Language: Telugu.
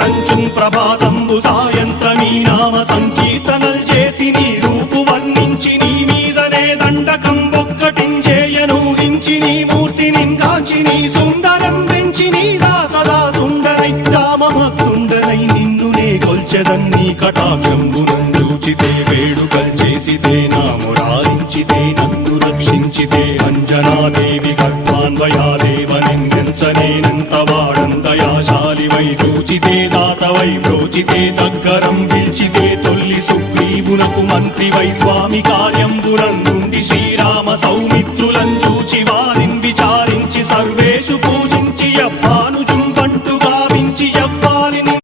కంచుం ప్రభాతంబు సాయంత్రమీ నామ సంకీర్తనల్ చేసి నీ రూపు వర్ణించి నీ మీదనే దండకం ఒక్కటించేయనూహించి నీ మూర్తిని గాంచి నీ సుందరం పెంచి నీ దాసదా సుందరై రామభక్తుండనై నిన్నునే కొల్చెదన్ని కటాక్షంబునందూచితే వేడుకల్ చేసితే నా మురారించితే నన్ను రక్షించితే అంజనాదేవి గర్భాన్వయాదేవనిందించనేనంత వాడందయాశాలివై చూచితే దాతవై బ్రోచితే దగ్గరం పిల్చితే తొల్లి సుగ్రీవునకు మంత్రివై స్వామి కార్యంబునందుండి శ్రీరామ సౌమిత్రులం చూచి వారిన్